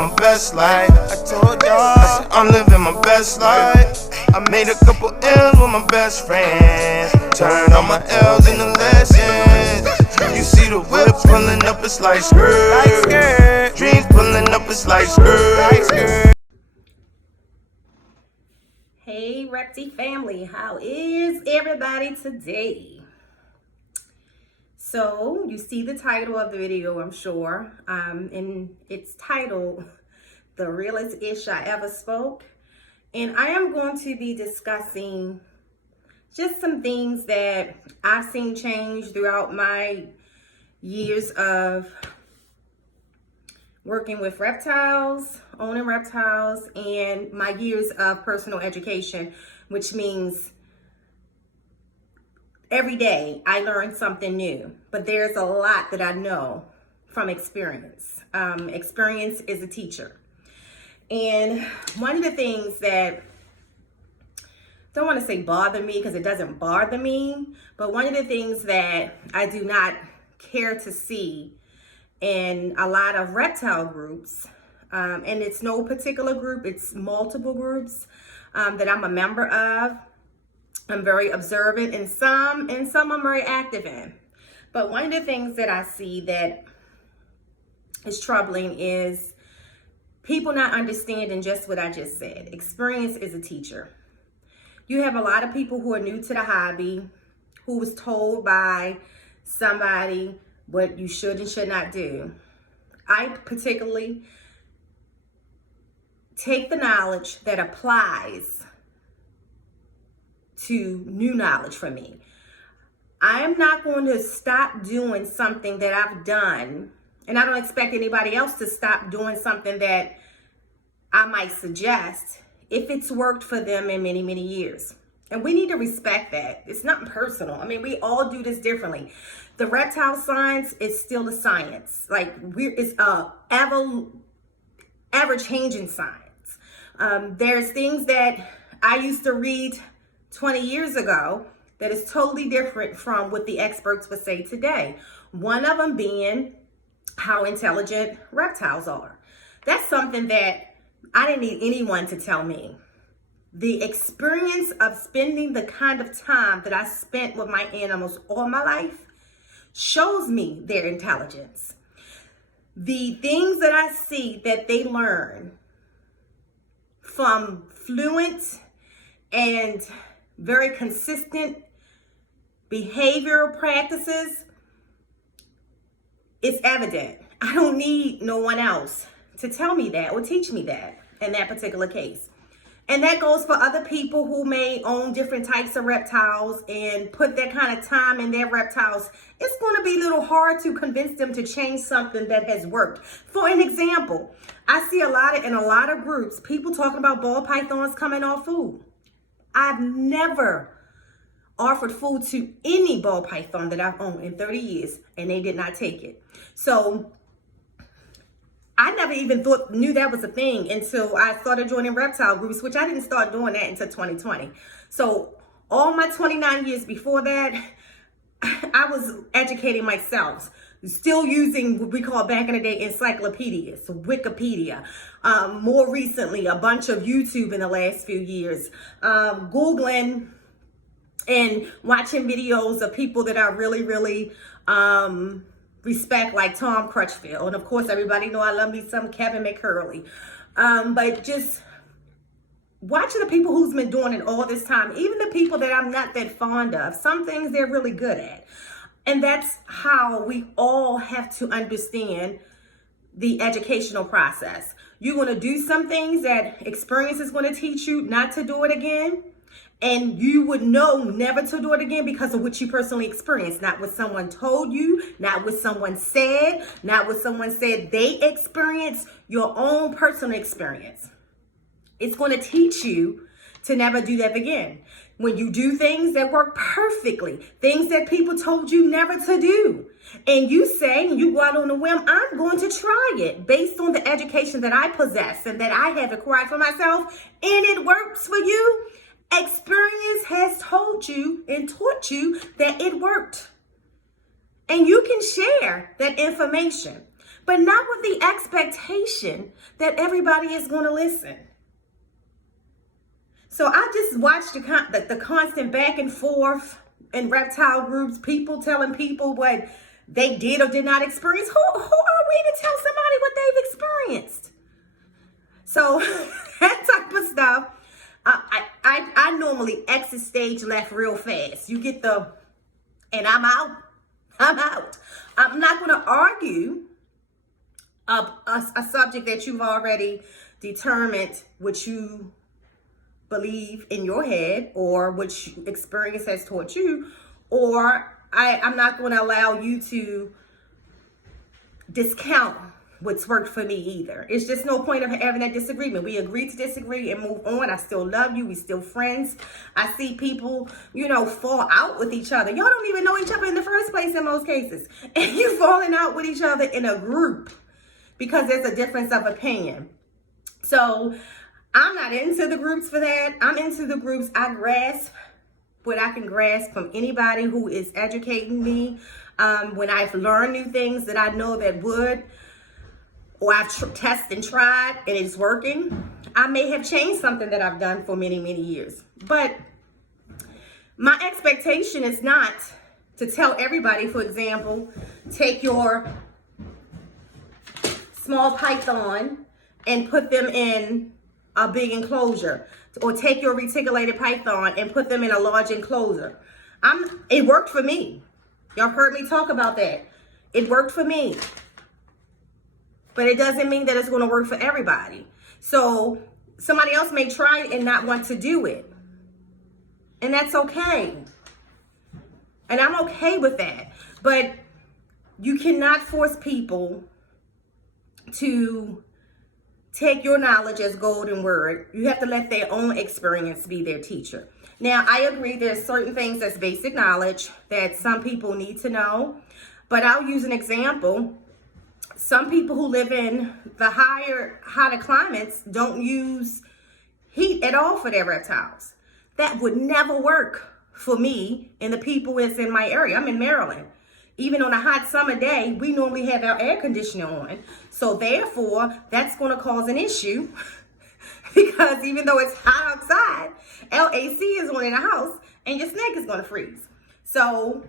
my best life. I told y'all, I said I'm living my best life. I made a couple L's with my best friends. Turned all my L's into lessons. You see the whip pulling up, it's like skirt. Dreams pulling up, it's like skirt. Hey Repti family, how is everybody today? So you see the title of the video, I'm sure, and it's titled The Realest Ish I Ever Spoke. And I am going to be discussing just some things that I've seen change throughout my years of working with reptiles, owning reptiles, and my years of personal education, which means every day I learn something new. But there's a lot that I know from experience. Experience is a teacher. And one of the things that, don't want to say bother me because it doesn't bother me, but one of the things that I do not care to see in a lot of reptile groups, and it's no particular group, it's multiple groups that I'm a member of. I'm very observant in some I'm very active in. But one of the things that I see that is troubling is people not understanding just what I just said. Experience is a teacher. You have a lot of people who are new to the hobby, who was told by somebody what you should and should not do. I particularly take the knowledge that applies to new knowledge for me. I am not going to stop doing something that I've done, and I don't expect anybody else to stop doing something that I might suggest if it's worked for them in many, many years. And we need to respect that. It's not personal. I mean, we all do this differently. The reptile science is still a science. Like, it's a ever-changing science. There's things that I used to read 20 years ago that is totally different from what the experts would say today. One of them being how intelligent reptiles are. That's something that I didn't need anyone to tell me. The experience of spending the kind of time that I spent with my animals all my life shows me their intelligence. The things that I see that they learn from fluent and very consistent behavioral practices is evident. I don't need no one else to tell me that or teach me that in that particular case. And that goes for other people who may own different types of reptiles and put that kind of time in their reptiles. It's going to be a little hard to convince them to change something that has worked. For an example, I see in a lot of groups, people talking about ball pythons coming off food. I've never offered food to any ball python that I've owned in 30 years, and they did not take it. So I never even knew that was a thing until I started joining reptile groups, which I didn't start doing that until 2020. So all my 29 years before that, I was educating myself, still using what we call back in the day encyclopedias, Wikipedia. More recently, a bunch of YouTube in the last few years, Googling and watching videos of people that I really, really respect, like Tom Crutchfield. And of course, everybody know I love me some Kevin McCurley. But just watching the people who's been doing it all this time, even the people that I'm not that fond of, some things they're really good at. And that's how we all have to understand the educational process. You're going to do some things that experience is going to teach you not to do it again. And you would know never to do it again because of what you personally experienced, not what someone told you, not what someone said, not what someone said they experienced, your own personal experience. It's going to teach you to never do that again. When you do things that work perfectly, things that people told you never to do, and you say, and you go out on a whim, I'm going to try it based on the education that I possess and that I have acquired for myself, and it works for you. Experience has told you and taught you that it worked. And you can share that information. but not with the expectation that everybody is going to listen. So I just watched the constant back and forth in reptile groups, people telling people what they did or did not experience. Who are we to tell somebody what they've experienced? So that type of stuff, I normally exit stage left real fast. You get and I'm out. I'm not going to argue a subject that you've already determined what you believe in your head or which experience has taught you, or I'm not going to allow you to discount what's worked for me either. It's just no point of having that disagreement. We agree to disagree and move on. I still love you. We still friends. I see people, fall out with each other. Y'all don't even know each other in the first place in most cases. And you falling out with each other in a group because there's a difference of opinion. So I'm not into the groups for that. I'm into the groups. I grasp what I can grasp from anybody who is educating me. When I've learned new things that I know that would, or I've tested and tried and it's working, I may have changed something that I've done for many, many years. But my expectation is not to tell everybody, for example, take your small python and put them in a big enclosure, or take your reticulated python and put them in a large enclosure. It worked for me. Y'all heard me talk about that. It worked for me. But it doesn't mean that it's going to work for everybody. So somebody else may try and not want to do it. And that's okay. And I'm okay with that. But you cannot force people to take your knowledge as golden word. You have to let their own experience be their teacher. Now, I agree there's certain things that's basic knowledge that some people need to know. But I'll use an example. Some people who live in the hotter climates don't use heat at all for their reptiles. That would never work for me and the people that's in my area. I'm in Maryland. Even on a hot summer day, we normally have our air conditioner on. So therefore, that's going to cause an issue because even though it's hot outside, LAC is on in the house and your snake is going to freeze. So,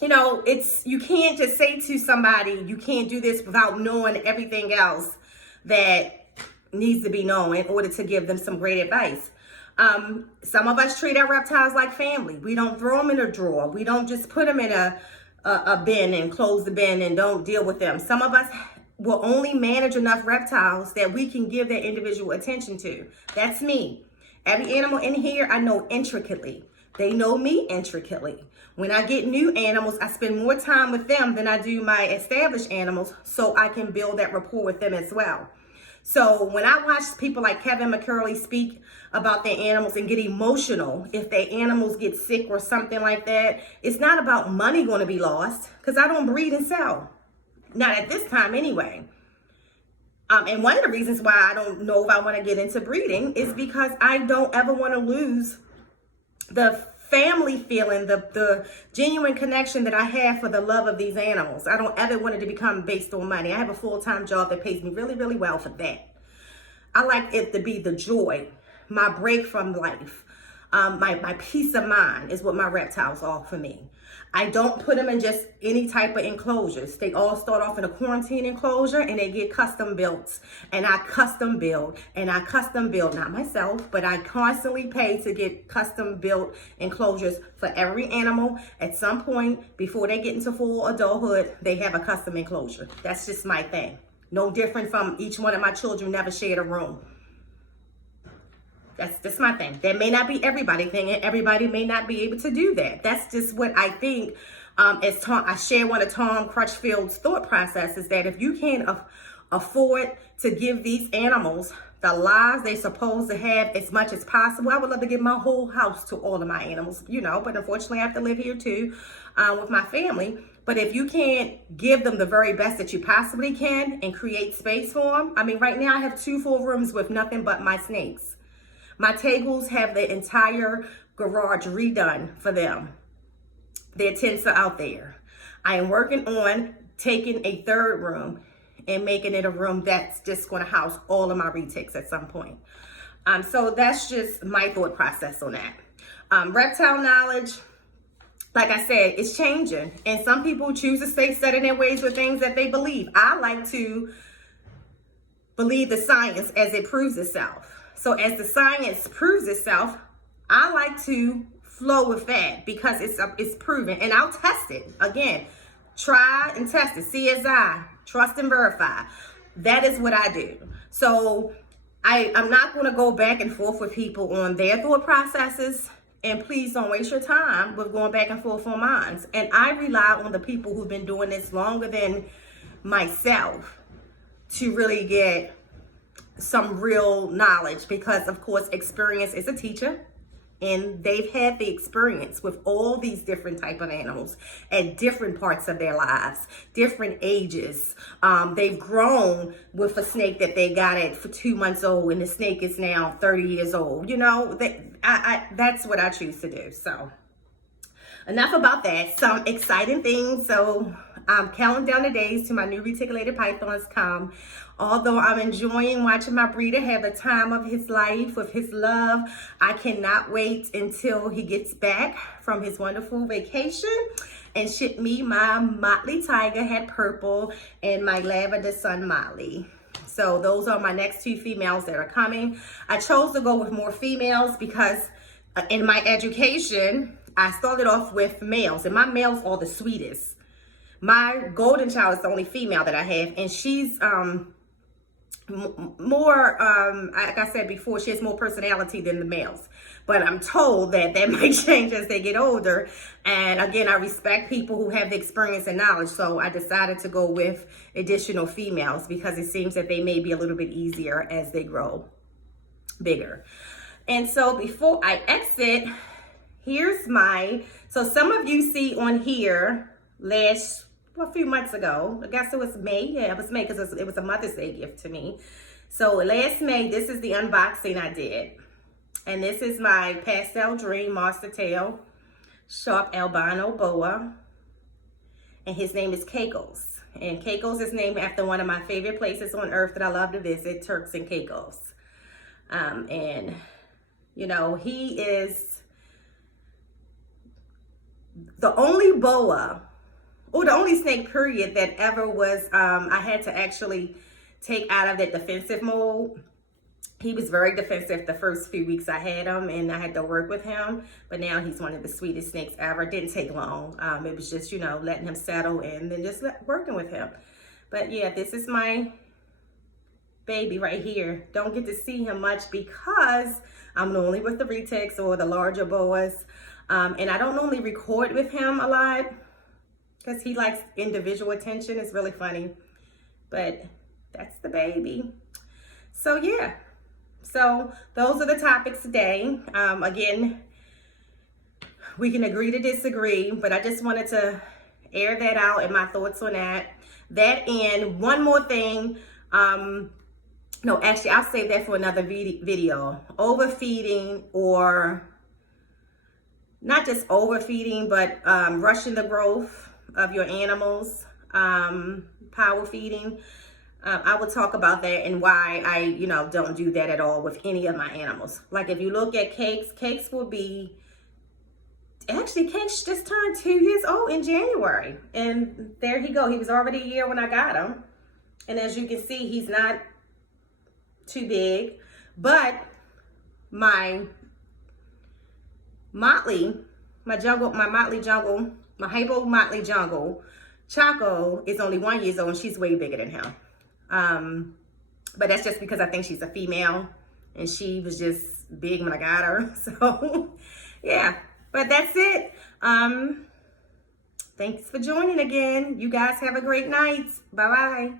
you can't just say to somebody, you can't do this without knowing everything else that needs to be known in order to give them some great advice. Some of us treat our reptiles like family. We don't throw them in a drawer. We don't just put them in a bin and close the bin and don't deal with them. Some of us will only manage enough reptiles that we can give their individual attention to. That's me. Every animal in here I know intricately. They know me intricately. When I get new animals, I spend more time with them than I do my established animals so I can build that rapport with them as well. So when I watch people like Kevin McCurley speak about their animals and get emotional if their animals get sick or something like that, it's not about money going to be lost because I don't breed and sell. Not at this time anyway. And one of the reasons why I don't know if I want to get into breeding is because I don't ever want to lose the family feeling, the genuine connection that I have for the love of these animals. I don't ever want it to become based on money. I have a full-time job that pays me really, really well for that. I like it to be the joy, my break from life. My peace of mind is what my reptiles offer me. I don't put them in just any type of enclosures. They all start off in a quarantine enclosure and they get custom built. And I custom build. Not myself, but I constantly pay to get custom built enclosures for every animal. At some point, before they get into full adulthood, they have a custom enclosure. That's just my thing. No different from each one of my children never shared a room. That's my thing. That may not be everybody's thing, and everybody may not be able to do that. That's just what I think. I share one of Tom Crutchfield's thought processes that if you can't afford to give these animals the lives they're supposed to have as much as possible, I would love to give my whole house to all of my animals, but unfortunately I have to live here too with my family. But if you can't give them the very best that you possibly can and create space for them, right now I have 2 full rooms with nothing but my snakes. My tables have the entire garage redone for them. Their tents are out there. I am working on taking a 3rd room and making it a room that's just going to house all of my retics at some point. So that's just my thought process on that. Reptile knowledge, like I said, it's changing. And some people choose to stay set in their ways with things that they believe. I like to believe the science as it proves itself. So as the science proves itself, I like to flow with that because it's proven. And I'll test it. Again, try and test it. CSI, trust and verify. That is what I do. So I'm not going to go back and forth with people on their thought processes. And please don't waste your time with going back and forth on mine. And I rely on the people who've been doing this longer than myself to really get some real knowledge, because of course experience is a teacher, and they've had the experience with all these different type of animals at different parts of their lives, different ages. They've grown with a snake that they got it for 2 months old, and the snake is now 30 years old. You know, that's what I choose to do. So enough about that. Some exciting things. So I'm counting down the days to my new reticulated pythons come. Although I'm enjoying watching my breeder have the time of his life with his love, I cannot wait until he gets back from his wonderful vacation and ship me my Motley Tiger Head Purple and my Lavender Sun Motley. So those are my next 2 females that are coming. I chose to go with more females because in my education, I started off with males, and my males are the sweetest. My golden child is the only female that I have, and she's more, like I said before, she has more personality than the males. But I'm told that might change as they get older. And again, I respect people who have the experience and knowledge. So I decided to go with additional females because it seems that they may be a little bit easier as they grow bigger. And so before I exit, here's so some of you see on here a few months ago, I guess it was May. Yeah, it was May because it was a Mother's Day gift to me. So last May, this is the unboxing I did. And this is my Pastel Dream Monstertail Sharp Albino Boa. And his name is Caicos. And Caicos is named after one of my favorite places on earth that I love to visit, Turks and Caicos. And, you know, he is the only boa, or the only snake period that ever was, I had to actually take out of that defensive mode. He was very defensive the first few weeks I had him, and I had to work with him. But now he's one of the sweetest snakes ever. It didn't take long. It was just, you know, letting him settle and then just working with him. But yeah, this is my baby right here. Don't get to see him much because I'm normally with the retics or the larger boas. And I don't normally record with him a lot, because he likes individual attention. It's really funny. But that's the baby. So yeah. So those are the topics today. Again, we can agree to disagree, but I just wanted to air that out and my thoughts on that. That, and one more thing. No, actually, I'll save that for another video. Overfeeding, or not just overfeeding, but rushing the growth of your animals, power feeding. I will talk about that and why I, you know, don't do that at all with any of my animals. Like if you look at Cakes will be, actually Cakes just turned 2 years old in January. And there he go. He was already a year when I got him. And as you can see, he's not too big. But my Motley, my Hypo Motley Jungle, Choco is only 1 year old, and she's way bigger than him. But that's just because I think she's a female, and she was just big when I got her. So yeah, but that's it. Thanks for joining again. You guys have a great night. Bye-bye.